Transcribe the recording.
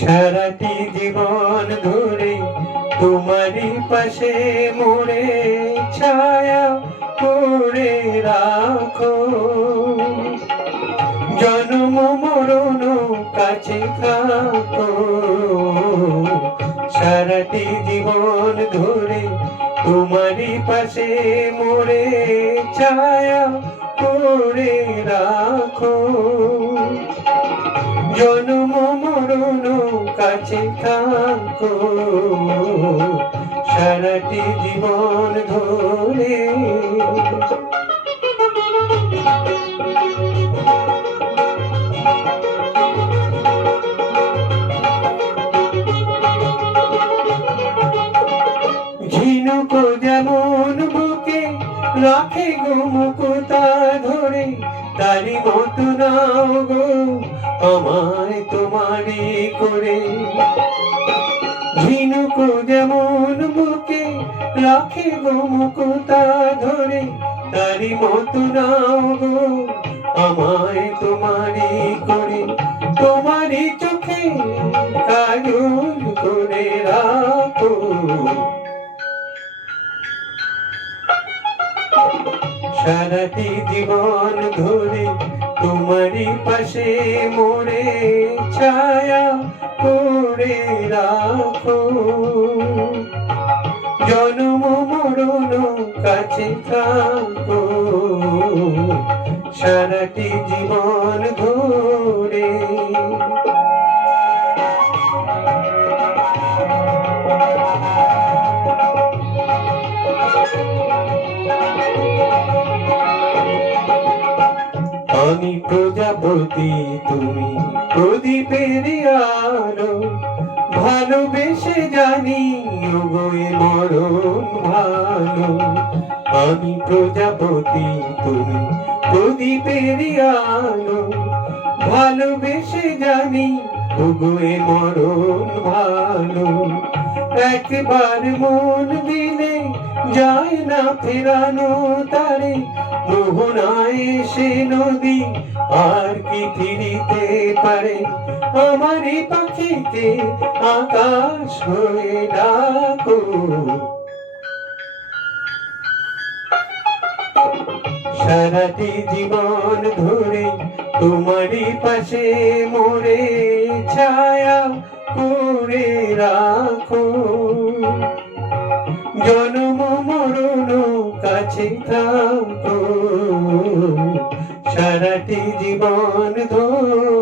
সারাটি জীবন ধরে তোমারই পাশে মোড়ে ছায়া করে রাখো। জন্ম মরণ কাছে থাকো। সারাটি জীবন ধরে তোমারই পাশে মোড়ে ছায়া করে রাখো। জন্ম মরণ কাছে থাকো। সারাটি জীবন ধরে। ঝিনুক যেমন বুকে রাখে গো মুকুতা ধরে তারি মতো নাও গো আমায় তোমারি করে। ঝিনুক যেমন বুকে রাখে গো মুকুতা ধরে তারি মতো নাও গো আমায় তোমারি করে। তোমারই চোখে কাজল করে রাখো। সারাটি জীবন ধরে তোমারই পাশে মোড়ে ছায়া করে রাখো। জন্ম মরণ কাছে থাকো। সারাটি জীবন ধরে আমি প্রজাপতি, তুমি প্রদীপের আলো। ভালোবেসে জানি ওগোয়ে মরণ ভালো। আমি প্রজাপতি, তুমি প্রদীপের আলো। ভালোবেসে জানি ওগোয়ে মরণ ভালো। একবার মন দিলে যায় না ফেরানো তারে। মোহনায় সে নদী আর কি ফিরিতে পারে? আমার এই পাখিকে আকাশ হয়ে ডাকো। সারাটি জীবন ধরে তোমারই পাশে মোরে ছায়া করে রাখো। জন্ম মরণ কাছে থাকো সারাটি জীবন ধরে